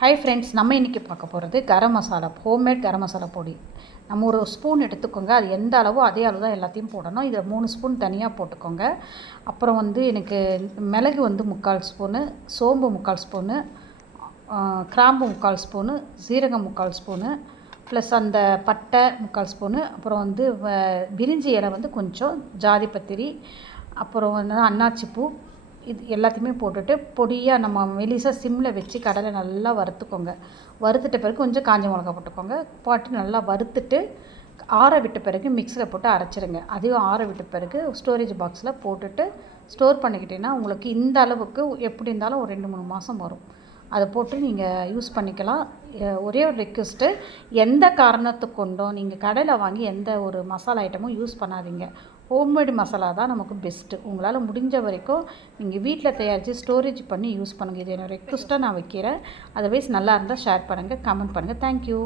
Hi friends, நம்ம இன்றைக்கி பார்க்க போகிறது கரம் மசாலா, ஹோம்மேட் கரம் மசாலா பொடி. நம்ம ஒரு ஸ்பூன் எடுத்துக்கோங்க. அது எந்த அளவோ அதே அளவு தான் எல்லாத்தையும் போடணும். இதில் 3 ஸ்பூன் தனியாக போட்டுக்கோங்க. அப்புறம் எனக்கு மிளகு 3/4 ஸ்பூனு, சோம்பு 3/4 ஸ்பூனு, கிராம்பு 3/4 ஸ்பூனு, சீரகம் 3/4 ஸ்பூனு, ப்ளஸ் அந்த பட்டை 3/4 ஸ்பூனு, அப்புறம் பிரிஞ்சி இலை கொஞ்சம், ஜாதி பத்திரி, அப்புறம் அன்னாச்சிப்பூ, இது எல்லாத்தையுமே போட்டுட்டு பொடியாக நம்ம மெலிசாக சிம்மில் வச்சு கடலை நல்லா வறுத்துக்கோங்க. வறுத்துட்ட பிறகு கொஞ்சம் காஞ்ச மிளகா போட்டுக்கோங்க. போட்டு நல்லா வறுத்துட்டு ஆற விட்ட பிறகு மிக்ஸியில் போட்டு அரைச்சிடுங்க. அதையும் ஆற விட்ட பிறகு ஸ்டோரேஜ் பாக்ஸில் போட்டுட்டு ஸ்டோர் பண்ணிக்கிட்டிங்கன்னா உங்களுக்கு இந்த அளவுக்கு எப்படி இருந்தாலும் ஒரு 2-3 மாதம் வரும். அதை போட்டு நீங்கள் யூஸ் பண்ணிக்கலாம். ஒரே ஒரு ரெக்வெஸ்ட்டு, எந்த காரணத்துக்கு கொண்டும் நீங்கள் கடையில் வாங்கி எந்த ஒரு மசாலா ஐட்டமும் யூஸ் பண்ணாதீங்க. ஹோம்மேடு மசாலா தான் நமக்கு பெஸ்ட்டு. உங்களால் முடிஞ்ச வரைக்கும் நீங்கள் வீட்டில் தயாரித்து ஸ்டோரேஜ் பண்ணி யூஸ் பண்ணுங்கள். இது என்னோட ரெக்வெஸ்ட்டாக நான் வைக்கிறேன். அதர்வைஸ் நல்லா இருந்தால் ஷேர் பண்ணுங்கள், கமெண்ட் பண்ணுங்கள். தேங்க்யூ.